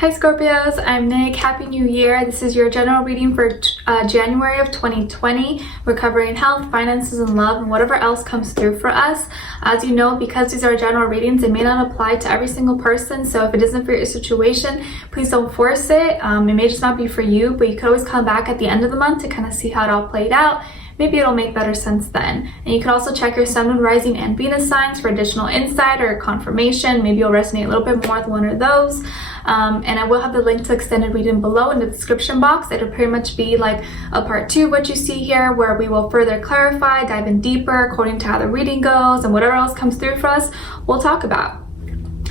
Hi Scorpios, I'm Nick. Happy New Year. This is your general reading for January of 2020. We're covering health, finances, and love, and whatever else comes through for us. As you know, because these are general readings, it may not apply to every single person, so if it isn't for your situation, please don't force it. It may just not be for you, but you can always come back at the end of the month to kind of see how it all played out. Maybe it'll make better sense then. And you can also check your sun, moon, rising, and Venus signs for additional insight or confirmation. Maybe you'll resonate a little bit more with one of those. And I will have the link to extended reading below in the description box. It'll pretty much be like a part 2 of what you see here, where we will further clarify, dive in deeper according to how the reading goes, and whatever else comes through for us, we'll talk about.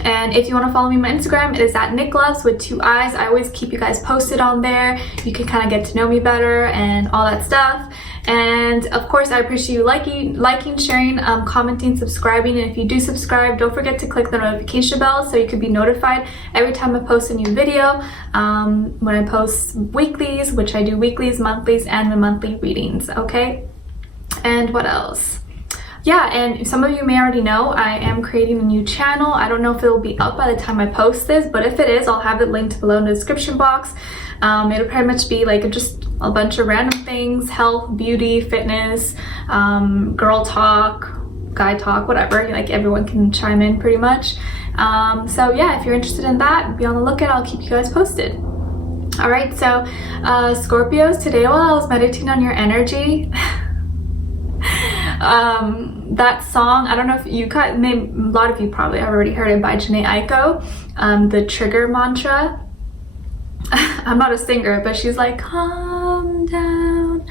And if you want to follow me on my Instagram, it is at NicLoves with 2 eyes. I always keep you guys posted on there. You can kind of get to know me better and all that stuff. And of course, I appreciate you liking, sharing, commenting, subscribing. And if you do subscribe, don't forget to click the notification bell so you can be notified every time I post a new video. When I post weeklies, which I do weeklies, monthlies, and the monthly readings, okay? And what else? Yeah, and some of you may already know I am creating a new channel. I don't know if it'll be up by the time I post this, but if it is, I'll have it linked below in the description box. It'll pretty much be like just a bunch of random things: health, beauty, fitness, girl talk, guy talk, whatever. Like everyone can chime in pretty much. So yeah, if you're interested in that, be on the lookout. I'll keep you guys posted. All right, so Scorpios, today while I was meditating on your energy, that song, I don't know if you got, maybe a lot of you probably have already heard it, by Janae Aiko, the trigger mantra. I'm not a singer, but she's like, calm down.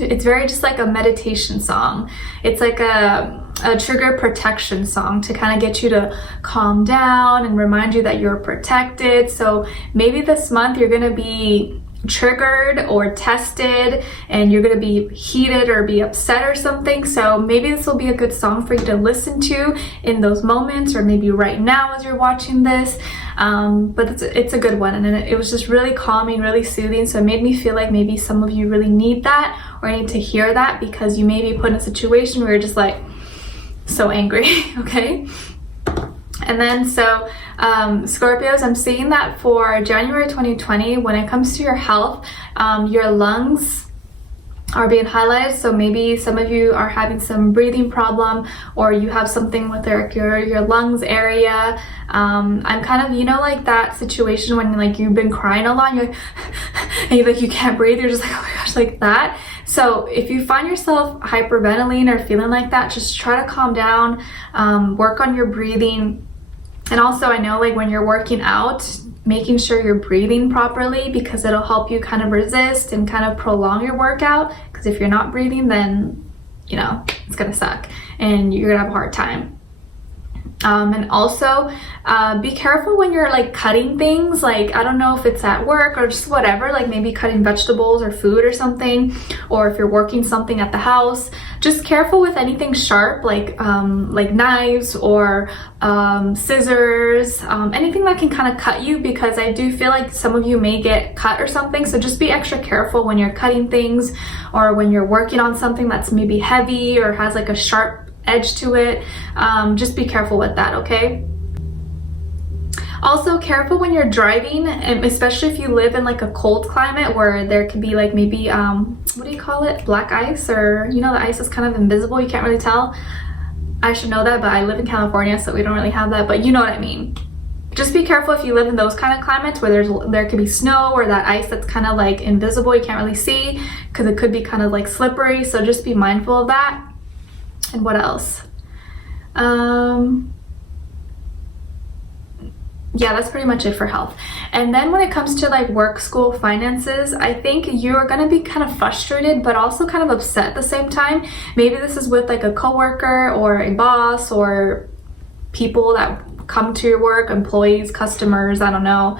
It's very just like a meditation song. It's like a trigger protection song to kind of get you to calm down and remind you that you're protected. So maybe this month you're going to be triggered or tested and you're going to be heated or be upset or something. So maybe this will be a good song for you to listen to in those moments, or maybe right now as you're watching this. But it's a good one, and it was just really calming, really soothing. So it made me feel like maybe some of you really need that or need to hear that, because you may be put in a situation where you're just like so angry. Okay. And then so Scorpios, I'm seeing that for January 2020, when it comes to your health, your lungs are being highlighted. So maybe some of you are having some breathing problem, or you have something with your lungs area. I'm kind of, you know, like that situation when like you've been crying a lot, and you're like, and you can't breathe, you're just like, oh my gosh, like that. So if you find yourself hyperventilating or feeling like that, just try to calm down, work on your breathing. And also, I know like when you're working out, making sure you're breathing properly, because it'll help you kind of resist and kind of prolong your workout. Because if you're not breathing, then, you know, it's gonna suck and you're gonna have a hard time. And also be careful when you're like cutting things. Like, I don't know if it's at work or just whatever, like maybe cutting vegetables or food or something, or if you're working something at the house, just careful with anything sharp, like knives or scissors, anything that can kind of cut you, because I do feel like some of you may get cut or something. So just be extra careful when you're cutting things, or when you're working on something that's maybe heavy or has like a sharp edge to it. Just be careful with that, okay? Also, careful when you're driving, and especially if you live in like a cold climate where there could be like maybe what do you call it, black ice, or you know, the ice is kind of invisible, you can't really tell. I should know that, but I live in California, so we don't really have that, but you know what I mean. Just be careful if you live in those kind of climates where there could be snow or that ice that's kind of like invisible, you can't really see, because it could be kind of like slippery. So just be mindful of that. And what else? Yeah, that's pretty much it for health. And then when it comes to like work, school, finances, I think you're gonna be kind of frustrated, but also kind of upset at the same time. Maybe this is with like a coworker or a boss or people that come to your work, employees, customers, I don't know.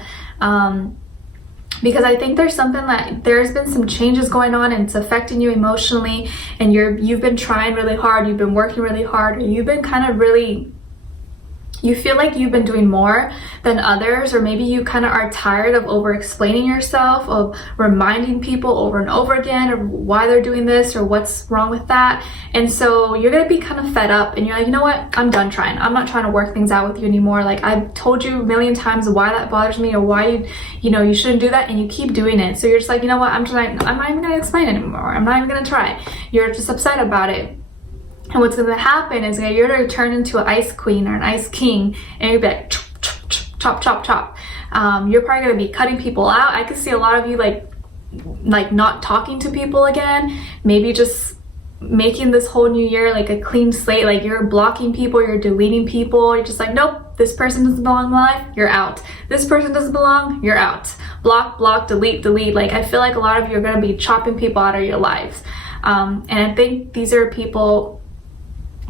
Because I think there's something that there's been some changes going on and it's affecting you emotionally, and you've been trying really hard, you've been working really hard, or you've been kind of really you feel like you've been doing more than others, or maybe you kind of are tired of over explaining yourself, of reminding people over and over again of why they're doing this or what's wrong with that. And so you're gonna be kind of fed up and you're like, you know what, I'm done trying. I'm not trying to work things out with you anymore. Like, I've told you a million times why that bothers me, or why you shouldn't do that, and you keep doing it. So you're just like, you know what, I'm not even gonna explain it anymore. I'm not even gonna try. You're just upset about it. And what's going to happen is that you're going to turn into an ice queen or an ice king, and you'll be like, chop, chop, chop, chop, chop. You're probably going to be cutting people out. I could see a lot of you like not talking to people again, maybe just making this whole new year like a clean slate. Like, you're blocking people, you're deleting people. You're just like, nope, this person doesn't belong in my life, you're out. This person doesn't belong, you're out. Block, block, delete, delete. Like, I feel like a lot of you are going to be chopping people out of your lives. And I think these are people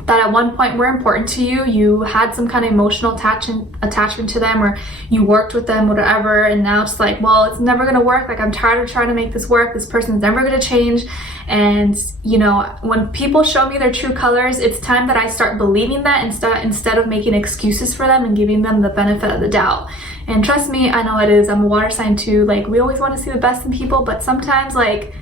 that at one point were important to you. You had some kind of emotional attachment to them, or you worked with them, whatever, and now it's like, well, it's never gonna work. Like, I'm tired of trying to make this work. This person's never gonna change. And when people show me their true colors, it's time that I start believing that instead of making excuses for them and giving them the benefit of the doubt. And trust me, I know it is. I'm a water sign too. Like, we always want to see the best in people, but sometimes, like,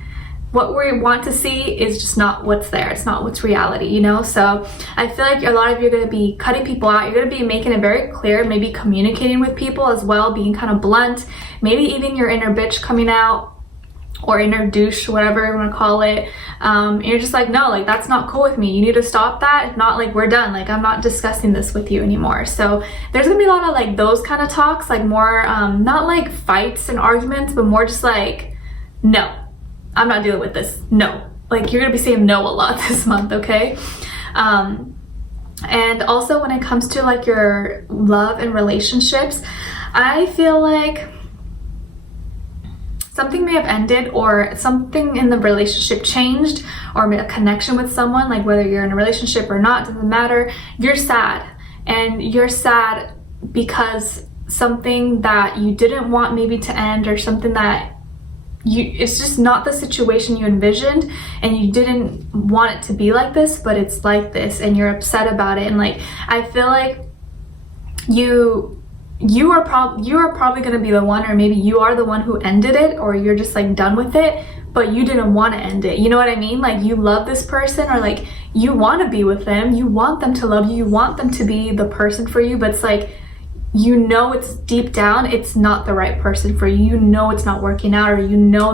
what we want to see is just not what's there. It's not what's reality, So I feel like a lot of you are going to be cutting people out. You're going to be making it very clear, maybe communicating with people as well, being kind of blunt, maybe even your inner bitch coming out, or inner douche, whatever you want to call it. And you're just like, no, like, that's not cool with me. You need to stop that. If not, like, we're done. Like, I'm not discussing this with you anymore. So there's gonna be a lot of like those kind of talks, like more not like fights and arguments, but more just like, no, I'm not dealing with this. No. Like, you're gonna be saying no a lot this month, okay? And also when it comes to like your love and relationships, I feel like something may have ended, or something in the relationship changed, or a connection with someone, like whether you're in a relationship or not, doesn't matter. You're sad, and you're sad because something that you didn't want maybe to end, or something that it's just not the situation you envisioned, and you didn't want it to be like this, but it's like this, and you're upset about it. And like, I feel like you are probably going to be the one, or maybe you are the one who ended it, or you're just like done with it, but you didn't want to end it. You know what I mean? Like, you love this person, or like you want to be with them, you want them to love you, you want them to be the person for you, but it's like, it's deep down, it's not the right person for you. It's not working out, or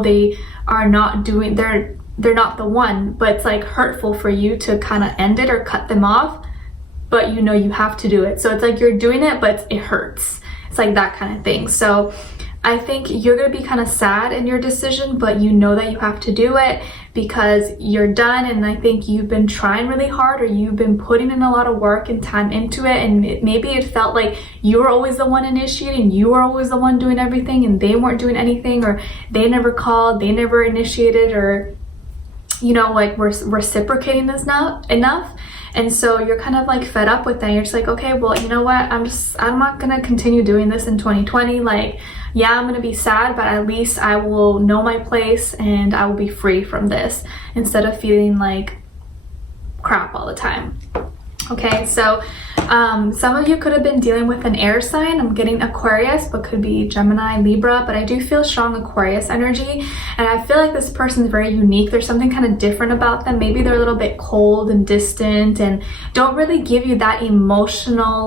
they are not doing, they're not the one, but it's like hurtful for you to kind of end it or cut them off, but you have to do it. So it's like you're doing it, but it hurts. It's like that kind of thing. So I think you're gonna be kind of sad in your decision, but you know that you have to do it because you're done. And I think you've been trying really hard, or you've been putting in a lot of work and time into it, and maybe it felt like you were always the one initiating, you were always the one doing everything, and they weren't doing anything, or they never called, they never initiated, or like we're reciprocating this not enough. And so you're kind of like fed up with that. You're just like, okay, well, you know what, I'm not gonna continue doing this in 2020. Like, yeah, I'm gonna be sad, but at least I will know my place and I will be free from this, instead of feeling like crap all the time. Okay, so some of you could have been dealing with an air sign. I'm getting Aquarius, but could be Gemini, Libra, but I do feel strong Aquarius energy, and I feel like this person is very unique. There's something kind of different about them. Maybe they're a little bit cold and distant and don't really give you that emotional,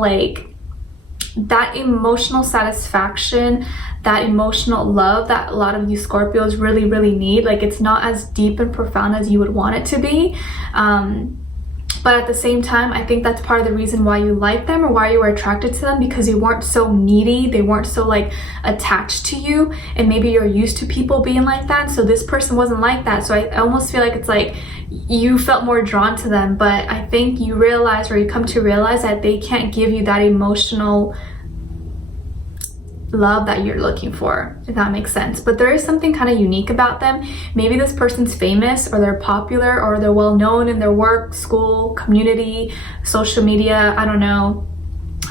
satisfaction, that emotional love that a lot of you Scorpios really, really need. Like, it's not as deep and profound as you would want it to be. But at the same time, I think that's part of the reason why you like them, or why you were attracted to them, because you weren't so needy, they weren't so like attached to you, and maybe you're used to people being like that. So this person wasn't like that. So I almost feel like it's like you felt more drawn to them, but I think you realize, or you come to realize, that they can't give you that emotional love that you're looking for, if that makes sense. But there is something kind of unique about them. Maybe this person's famous, or they're popular, or they're well known in their work, school, community, social media, I don't know.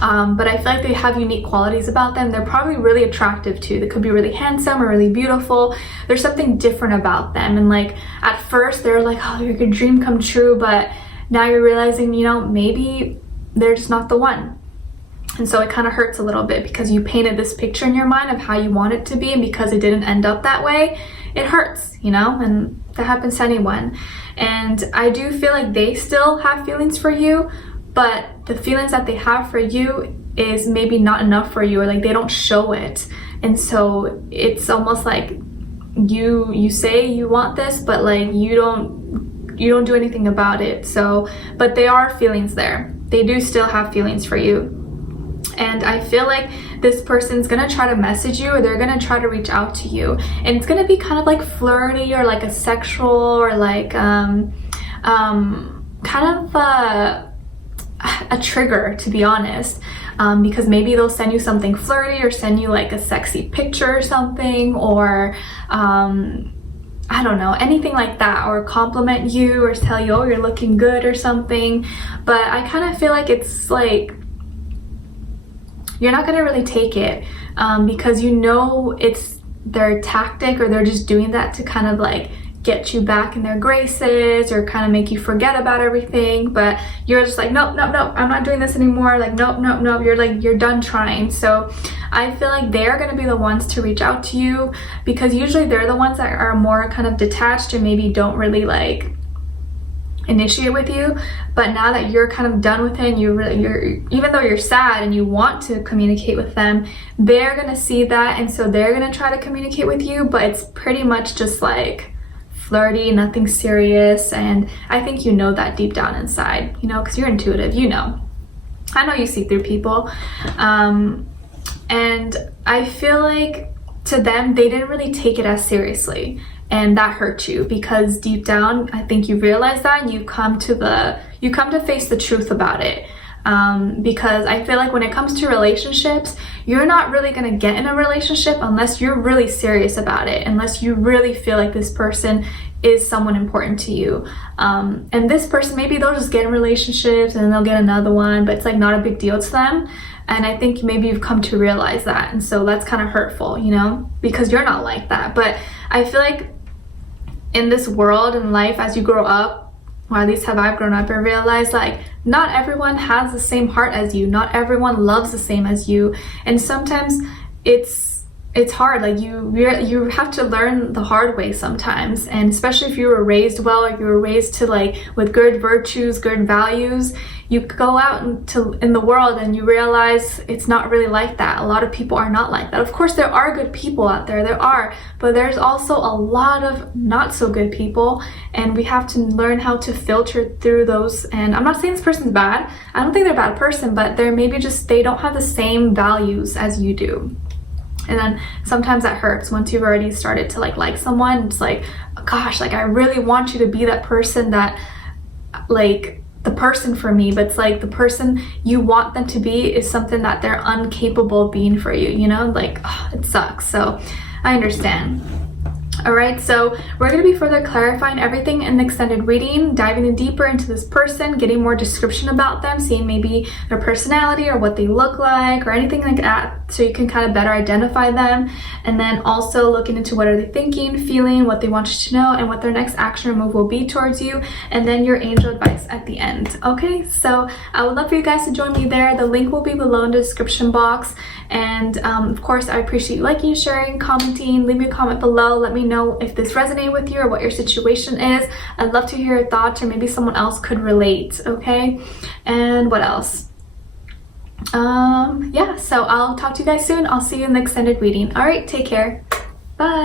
But I feel like they have unique qualities about them. They're probably really attractive too. They could be really handsome or really beautiful. There's something different about them, and like at first they're like, oh, your good dream come true, but now you're realizing, maybe they're just not the one. And so it kind of hurts a little bit because you painted this picture in your mind of how you want it to be, and because it didn't end up that way, it hurts, you know, and that happens to anyone. And I do feel like they still have feelings for you, but the feelings that they have for you is maybe not enough for you, or like they don't show it. And so it's almost like you say you want this, but like you don't do anything about it. So, but there are feelings there. They do still have feelings for you. And I feel like this person's gonna try to message you, or they're gonna try to reach out to you, and it's gonna be kind of like flirty, or like a sexual, or like kind of a trigger, to be honest, because maybe they'll send you something flirty, or send you like a sexy picture or something, or I don't know, anything like that, or compliment you, or tell you, oh, you're looking good or something. But I kind of feel like it's like you're not gonna really take it, because you know it's their tactic, or they're just doing that to kind of like get you back in their graces, or kind of make you forget about everything. But you're just like, nope, nope, nope, I'm not doing this anymore. Like, nope, nope, nope. You're like, you're done trying. So I feel like they're going to be the ones to reach out to you, because usually they're the ones that are more kind of detached, and maybe don't really like initiate with you. But now that you're kind of done with it, and you're even though you're sad and you want to communicate with them, they're gonna see that, and so they're gonna try to communicate with you. But it's pretty much just like flirty, nothing serious. And I think you know that deep down inside, you know, because you're intuitive, you know. I know you see through people. And I feel like to them, they didn't really take it as seriously, and that hurt you, because deep down I think you realize that, and you come to face the truth about it. Because I feel like when it comes to relationships, you're not really going to get in a relationship unless you're really serious about it, unless you really feel like this person is someone important to you. And this person, maybe they'll just get in relationships and then they'll get another one, but it's like not a big deal to them. And I think maybe you've come to realize that, and so that's kind of hurtful, you know, because you're not like that. But I feel like in this world and life, as you grow up, or at least have I grown up and realized, like, not everyone has the same heart as you, not everyone loves the same as you, and sometimes it's hard. Like you have to learn the hard way sometimes, and especially if you were raised well, or you were raised to like with good virtues, good values, you go out in the world and you realize it's not really like that. A lot of people are not like that. Of course there are good people out there, but there's also a lot of not so good people, and we have to learn how to filter through those. And I'm not saying this person's bad, I don't think they're a bad person, but they're maybe just, they don't have the same values as you do. And then sometimes that hurts once you've already started to like someone. It's like, gosh, like I really want you to be that person, that like the person for me, but it's like the person you want them to be is something that they're incapable of being for you, you know, like it sucks. So I understand. All right, so we're going to be further clarifying everything in the extended reading, diving in deeper into this person, getting more description about them, seeing maybe their personality or what they look like or anything like that, so you can kind of better identify them. And then also looking into what are they thinking, feeling, what they want you to know, and what their next action or move will be towards you, and then your angel advice at the end. Okay, so I would love for you guys to join me there. The link will be below in the description box. And of course, I appreciate you liking, sharing, commenting. Leave me a comment below. Let me know if this resonated with you or what your situation is. I'd love to hear your thoughts, or maybe someone else could relate. Okay, and what else? Yeah, so I'll talk to you guys soon. I'll see you in the extended reading. All right, take care. Bye.